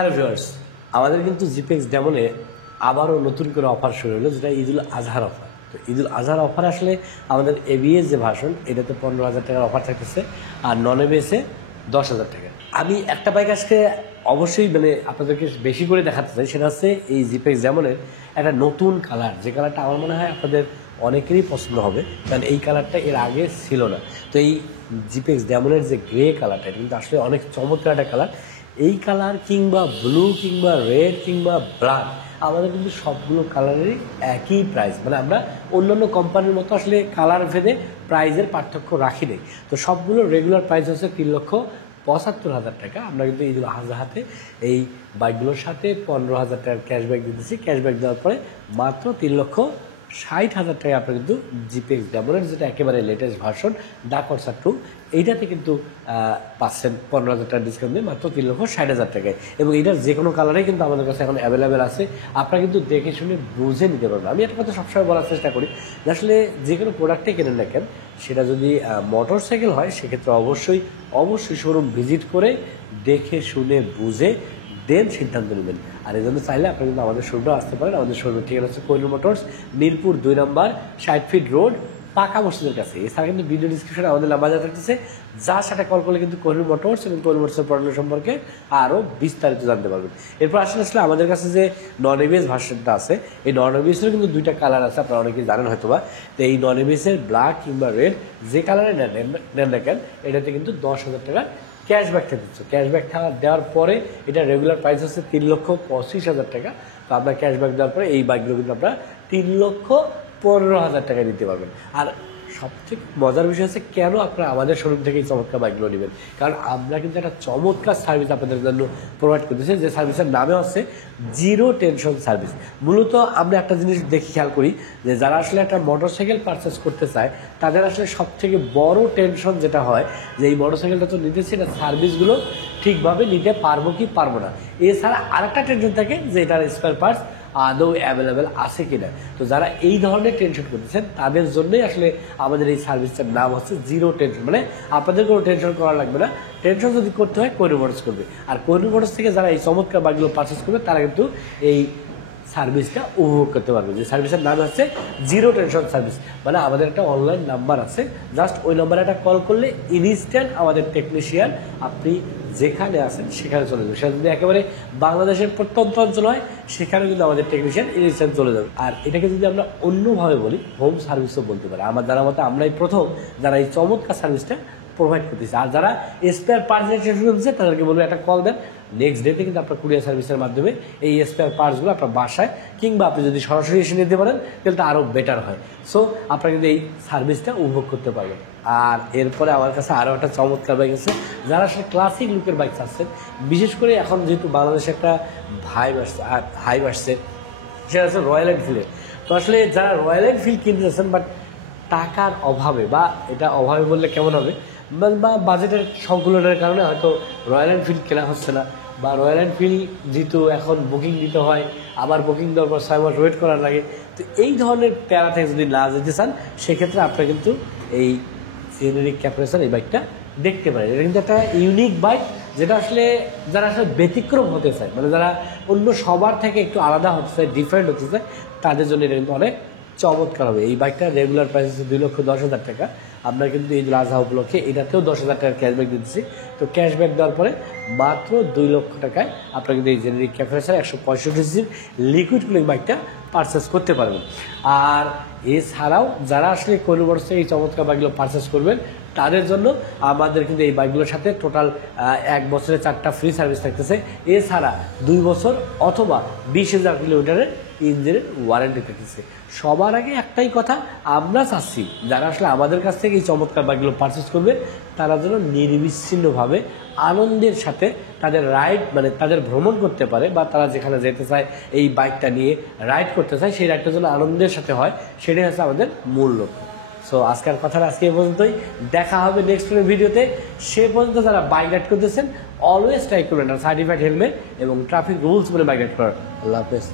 Hello viewers, আমাদের কিন্তু জিপেক্স ডেমনে আবারও নতুন করে অফার শুরু হলো, যেটা ঈদুল আজহার অফার। তো ঈদুল আজহার অফার আসলে আমাদের এবিএস যে ভার্সন, এটাতে 15,000 টাকার অফার থাকতেছে, আর নন এবিএসে 10,000 টাকা। আমি একটা বাইক আজকে অবশ্যই আপনাদেরকে বেশি করে দেখাতে চাই, সেটা হচ্ছে এই জিপেক্স ডেমনের একটা নতুন কালার, যে কালারটা আমার মনে হয় আপনাদের অনেকেরই পছন্দ হবে, কারণ এই কালারটা এর আগে ছিল না। তো এই জিপেক্স ডেমনের যে গ্রে কালারটা, এটা কিন্তু আসলে অনেক চমৎকার একটা কালার। এই কালার কিংবা ব্লু কিংবা রেড কিংবা ব্ল্যাক, আমাদের কিন্তু সবগুলো কালারেরই একই প্রাইস। আমরা অন্যান্য কোম্পানির মতো আসলে কালার ভেদে প্রাইসের পার্থক্য রাখি নেই। তো সবগুলো রেগুলার প্রাইস হচ্ছে 3,75,000 টাকা। আমরা কিন্তু ঈদুল আজহাতে এই বাইকগুলোর সাথে 15,000 টাকার ক্যাশব্যাক দিতেছি। ক্যাশব্যাক দেওয়ার পরে মাত্র 3,60,000 টাকা আপনার কিন্তু জিপেক্স ডেমনের যেটা একেবারে লেটেস্ট ভার্সন ডার্ক হর্সার 2, এইটাতে কিন্তু পাচ্ছেন 15,000 টাকা ডিসকাউন্ট দিয়ে মাত্র 3,60,000 টাকায়। এবং এইটার যে কোনো কালারেই কিন্তু আমাদের কাছে এখন অ্যাভেলেবেল আছে, আপনারা কিন্তু দেখে শুনে বুঝে নিতে পারবেন। আমি একটা কথা সবসময় বলার চেষ্টা করি যে আসলে যে কোনো প্রোডাক্টে কেনেন না কেন, সেটা যদি মোটর সাইকেল হয় সেক্ষেত্রে অবশ্যই শোরুম ভিজিট করে দেখে শুনে বুঝে দেন সিদ্ধান্ত নেবেন। আর এই জন্য চাইলে আপনি কিন্তু আমাদের শোরুমে আসতে পারেন। আমাদের শোরুমের ঠিকানা হচ্ছে কোহিনুর মোটরস, মিরপুর 2 নম্বর 60 ফিট রোড, পাকা মসজিদের কাছে। এছাড়া কিন্তু ভিডিও ডিসক্রিপশনে আমাদের নাম্বার দেওয়া থাকতেছে, যার সাথে কল করলে কিন্তু কোহিনুর মোটরস এবং কোহিনুর মোটরসের পড়ানো সম্পর্কে আরও বিস্তারিত জানতে পারবেন। এরপর আসলে আমাদের কাছে যে নন এবিএস ভার্সনটা আছে, এই নন এবিএসেরও কিন্তু 2টা কালার আছে, আপনারা অনেকেই জানেন হয়তোবা। তো এই নন এবিএসের ব্ল্যাক কিংবা রেড যে কালারে নেন না কেন, এটাতে কিন্তু 10,000 টাকা ক্যাশব্যাকটা দিচ্ছে। ক্যাশব্যাক দেওয়ার পরে এটা রেগুলার প্রাইস হচ্ছে 3,25,000 টাকা। তো আপনার ক্যাশব্যাক দেওয়ার পরে এই বাইকগুলো কিন্তু আপনারা 3,15,000 টাকা নিতে পারবেন। আর সবথেকে মজার বিষয় হচ্ছে কেন আপনারা আমাদের শোরুম থেকে এই চমৎকার বাইকগুলো নেবেন, কারণ আমরা কিন্তু একটা চমৎকার সার্ভিস আপনাদের জন্য প্রোভাইড করতেছি, যে সার্ভিসের নামে হচ্ছে জিরো টেনশন সার্ভিস। মূলত আমরা একটা জিনিস দেখি খেয়াল করি, যে যারা আসলে একটা মোটরসাইকেল পারচেস করতে চায়, তাদের আসলে সবথেকে বড় টেনশন যেটা হয়, যে এই মোটরসাইকেলটা তো নিতেছি না, সার্ভিসগুলো ঠিকভাবে নিতে পারবো কি পারবো না। এছাড়া আরেকটা টেনশন থাকে যে এটার স্পেয়ার পার্টস আদৌ অ্যাভেলেবেল আছে কিনা। তো যারা এই ধরনের টেনশন করতেছেন, তাদের জন্যই আসলে আমাদের এই সার্ভিসটার নাম হচ্ছে জিরো টেনশন। আপনাদের কোনো টেনশন করা লাগবে না। টেনশন যদি করতে হয় কোহিনুর মোটরস করবে। আর কোহিনুর মোটরস থেকে যারা এই চমৎকার বাইকগুলো পারচেস করবে, তারা কিন্তু এই সার্ভিসটা উপভোগ করতে পারবে। যে সার্ভিসের নাম হচ্ছে জিরো টেনশন সার্ভিস। আমাদের একটা অনলাইন নাম্বার আছে, জাস্ট ওই নাম্বারে একটা কল করলে ইনস্ট্যান্ট আমাদের টেকনিশিয়ান আপনি যেখানে আছেন সেখানে চলে যাবে। সেটা যদি একেবারে বাংলাদেশের প্রত্যন্ত অঞ্চল হয়, সেখানে কিন্তু আমাদের টেকনিশিয়ান ইনস্ট্যান্ট চলে যাবে। আর এটাকে যদি আমরা অন্যভাবে বলি, হোম সার্ভিসও বলতে পারি। আমার জানা মতে আমরাই প্রথম যারা এই চমৎকার সার্ভিসটা প্রোভাইড করতেছে। আর যারা স্পেয়ার পার্টস হচ্ছে, তাদেরকে বলবো একটা কল দেন, নেক্সট ডেতে কিন্তু আপনার কুরিয়ার সার্ভিসের মাধ্যমে এই স্পেয়ার পার্টসগুলো আপনার বাসায়, কিংবা আপনি যদি সরাসরি এসে নিতে পারেন তাহলে তো আরও বেটার হয়। সো আপনারা কিন্তু এই সার্ভিসটা উপভোগ করতে পারবেন। আর এরপরে আমার কাছে আরও একটা চমৎকার বাইক আছে, যারা আসলে ক্লাসিক লুকের বাইক চাচ্ছেন, বিশেষ করে এখন যেহেতু বাংলাদেশে একটা হাইভ আসছে, সেটা হচ্ছে রয়্যাল এনফিল্ডের। তো আসলে যারা রয়্যাল এনফিল্ড কিনতে চাচ্ছেন, বাট টাকার অভাবে, বা এটা অভাবে বললে কেমন হবে, বা বাজেটের সংকুলনের কারণে হয়তো রয়্যাল এনফিল্ড কেনা হচ্ছে না, বা রয়্যাল এনফিল্ড যেহেতু এখন বুকিং দিতে হয়, আবার বুকিং দেওয়ার পর 6 মাস ওয়েট করার লাগে। তো এই ধরনের প্যারা থেকে যদি না যেতে চান, সেক্ষেত্রে আপনারা কিন্তু এই জেনেরিক ক্যাপ্রেসার এই বাইকটা দেখতে পারেন। এটা কিন্তু একটা ইউনিক বাইক, যেটা আসলে যারা আসলে ব্যতিক্রম হতে চায়, যারা অন্য সবার থেকে একটু আলাদা হতে চায়, ডিফারেন্ট হতে চায়, তাদের জন্য এটা কিন্তু অনেক চমৎকার হবে। এই বাইকটা রেগুলার প্রাইস হচ্ছে 2,10,000 টাকা। আমরা কিন্তু ঈদুল আজহা উপলক্ষে এটাতেও 10,000 টাকার ক্যাশব্যাক দিচ্ছি। তো ক্যাশব্যাক দেওয়ার পরে মাত্র 2 লক্ষ টাকায় আপনারা কিন্তু এই জেনেরিক ক্যাপ্রেসার 165 সিসির লিকুইড কুলিং বাইকটা পারচেস করতে পারবেন। আর এছাড়াও যারা আসলে কোহিনুর মোটরসে এই চমৎকার বাইকগুলো পারচেস করবেন, তাদের জন্য আমাদের কিন্তু এই বাইকগুলোর সাথে টোটাল 1 বছরে 4টা ফ্রি সার্ভিস থাকতেছে। এছাড়া 2 বছর অথবা 20,000 কিলোমিটারের ইঞ্জিনের ওয়ারেন্টি থাকতেছে। সবার আগে একটাই কথা, আমরা চাচ্ছি যারা আসলে আমাদের কাছ থেকে এই চমৎকার বাইকগুলো পারচেস করবে, তারা যেন নির্বিচ্ছিন্নভাবে আনন্দের সাথে তাদের রাইড, তাদের ভ্রমণ করতে পারে, বা তারা যেখানে যেতে চায় এই বাইকটা নিয়ে রাইড করতে চায়, সেই রাইডটা যেন আনন্দের সাথে হয়, সেটাই হচ্ছে আমাদের মূল লক্ষ্য। সো আজকের কথাটা আজকে এই পর্যন্তই। দেখা হবে নেক্সট কোনো ভিডিওতে। সে পর্যন্ত যারা বাইক রাইড করতেছেন, অলওয়েজ ট্রাই করবেন সার্টিফাইড হেলমেট এবং ট্রাফিক রুলস বলে বাইক রাইড করার। আল্লাহ হাফেজ।